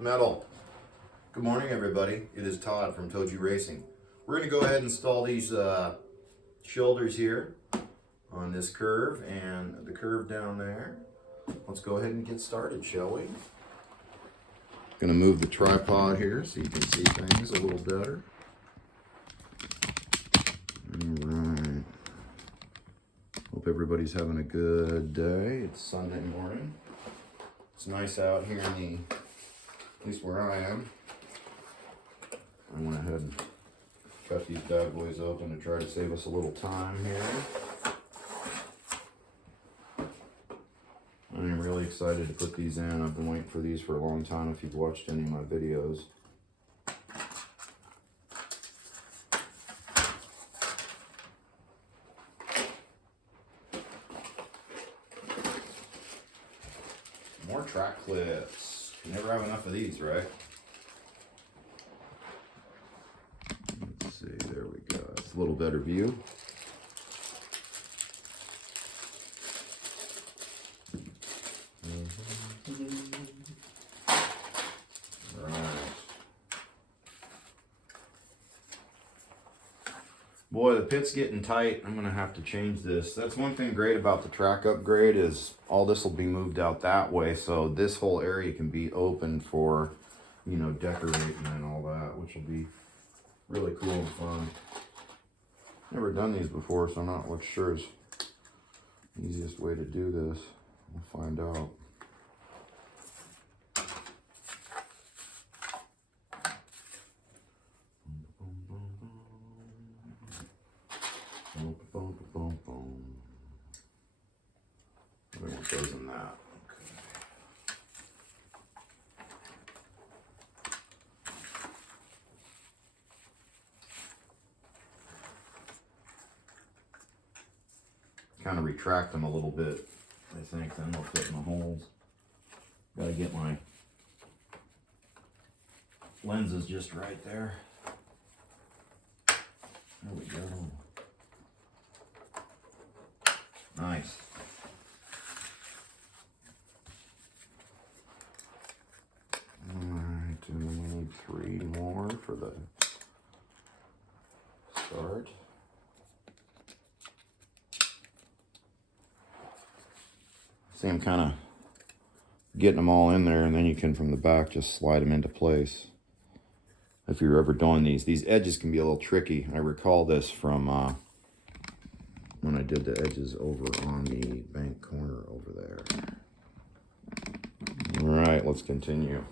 Metal. Good morning, everybody. It is Todd from ToJu Racing. We're going to go ahead and install these shoulders here on this curve and the curve down there. Let's go ahead and get started, shall we? Going to move the tripod here so you can see things a little better. All right. Hope everybody's having a good day. It's Sunday morning. It's nice out here in the, at least where I am. I went ahead and cut these bad boys open to try to save us a little time here. I am really excited to put these in. I've been waiting for these for a long time if you've watched any of my videos. More track clips. You never have enough of these, right? Let's see, there we go. It's a little better view. Boy, the pit's getting tight. I'm gonna have to change this. That's one thing great about the track upgrade is all this will be moved out that way, so this whole area can be open for, you know, decorating and all that, which will be really cool and fun. Never done these before, so I'm not what sure is the easiest way to do this. We'll find out. What goes in that? Okay. Kind of retract them a little bit, I think, then they'll fit in the holes. Gotta get my lenses just right there. There we go. Nice. Alright, and then we need 3 more for the start. See, I'm kind of getting them all in there, and then you can, from the back, just slide them into place. If you're ever doing these edges can be a little tricky. I recall this from when I did the edges over on the bank corner over there. All right, let's continue.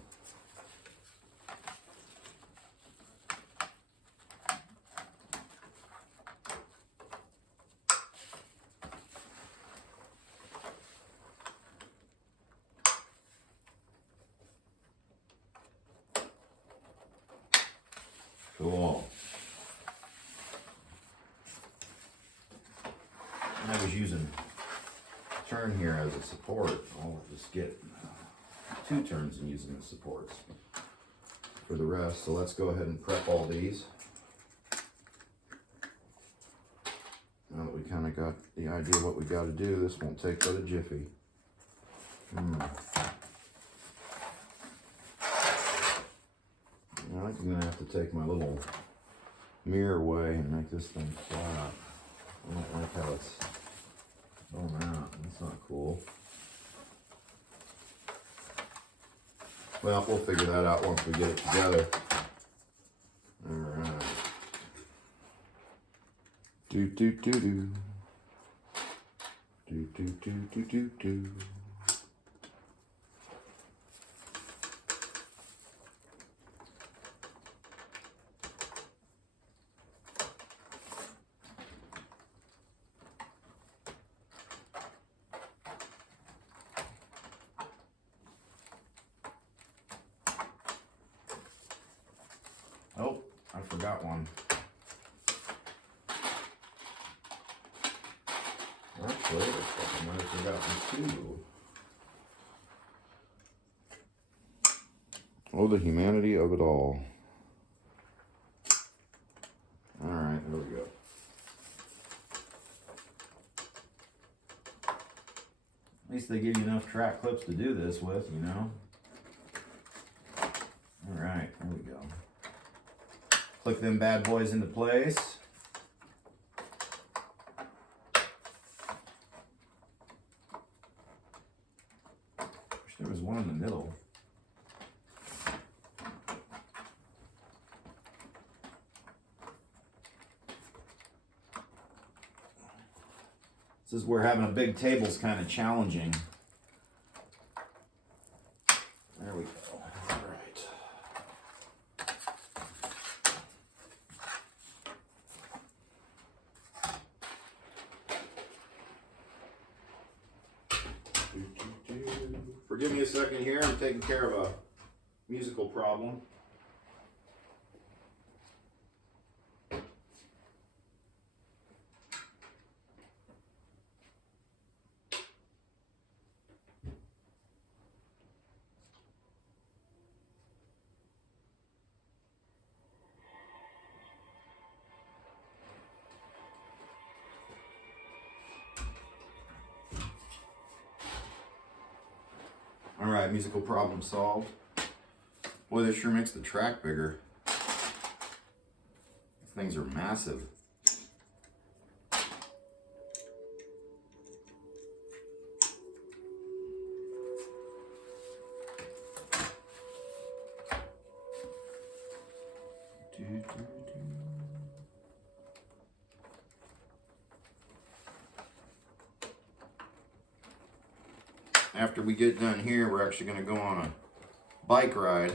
Cool. I was using turn here as a support. I'll just get 2 turns and use them as supports for the rest. So let's go ahead and prep all these. Now that we kind of got the idea of what we got to do, this won't take but a jiffy. Now I'm going to have to take my little mirror away and make this thing flat. I don't like how it's going out. That's not cool. Well, we'll figure that out once we get it together. Alright. Do do do do. Do do do do do do. Oh, I forgot one. Actually, I might have forgotten 2. Oh, the humanity of it all. All right, there we go. At least they give you enough track clips to do this with, you know. All right, there we go. Click them bad boys into place. Wish there was one in the middle. This is where having a big table is kind of challenging. There we go. All right. Forgive me a second here. I'm taking care of a musical problem. All right, musical problem solved. Boy, this sure makes the track bigger. These things are massive. After we get done here, we're actually going to go on a bike ride.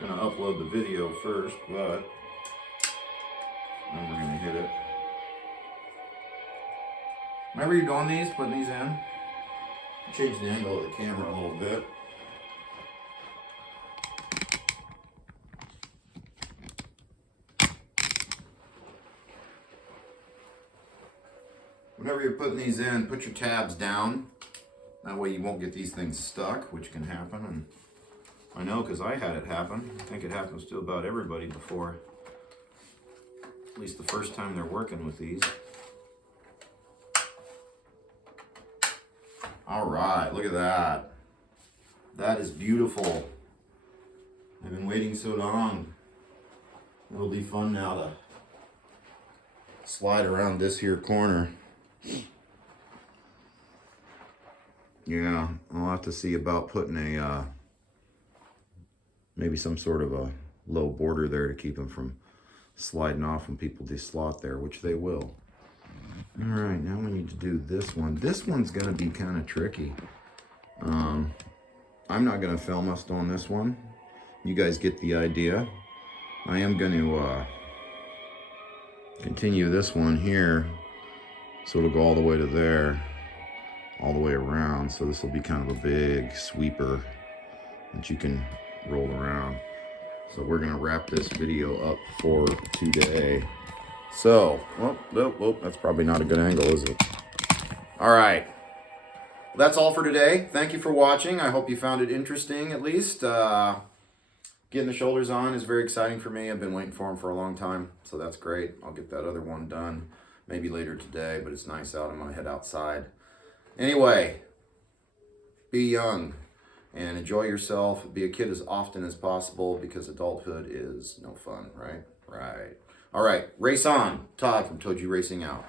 I'm going to upload the video first, but then we're going to hit it. Whenever you're doing these, putting these in, change the angle of the camera a little bit. Whenever you're putting these in, put your tabs down. That way you won't get these things stuck, which can happen. And I know because I had it happen. I think it happens to about everybody before. At least the first time they're working with these. All right, look at that. That is beautiful. I've been waiting so long. It'll be fun now to slide around this here corner. Yeah, I'll have to see about putting a maybe some sort of a low border there to keep them from sliding off when people deslot there, which they will. All right, now we need to do this one. This one's going to be kind of tricky. I'm not going to film us on this one. You guys get the idea. I am going to continue this one here. So it'll go all the way to there, all the way around. So this will be kind of a big sweeper that you can roll around. So we're gonna wrap this video up for today. So, whoop, that's probably not a good angle, is it? All right, that's all for today. Thank you for watching. I hope you found it interesting, at least. Getting the shoulders on is very exciting for me. I've been waiting for them for a long time, so that's great. I'll get that other one done maybe later today, but it's nice out. I'm gonna head outside. Anyway, be young and enjoy yourself. Be a kid as often as possible because adulthood is no fun, right? Right. All right, race on. Todd from ToJu Racing out.